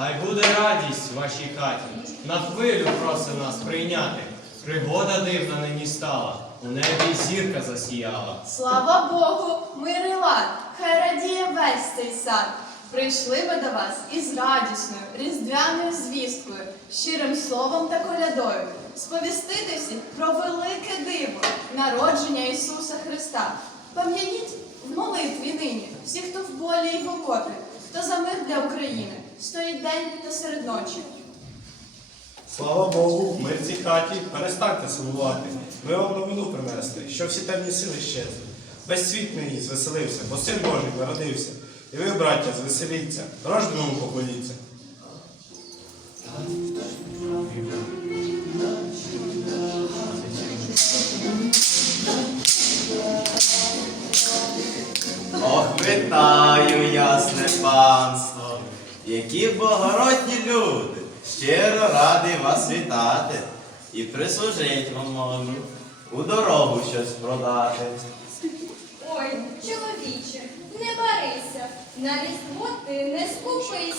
Хай буде радість вашій хаті. На хвилю просить нас прийняти. Пригода дивна нині стала, у небі зірка засіяла. Слава Богу, мир і лад, хай радіє весь цей сад. Прийшли ми до вас із радісною, різдвяною звісткою, щирим словом та колядою, сповістити всіх про велике диво, народження Ісуса Христа. Пам'ятіть в молитві нині всі, хто в болі і в окопі, хто за мир для України, стоїть день та серед ночі. Слава Богу, ми в цій хаті перестаньте сумувати. Ми вам новину принесли, що всі темні сили щезли. Весь світ нині звеселився, бо син Божий народився. І ви, браття, звеселіться, рожденому поклоніться. Ох, вітаю, ясне панство, які благородні люди, щиро радий вас вітати і прислужить вам можу, у дорогу щось продати. Ой, чоловіче, не барися, на різдво ти не скупися.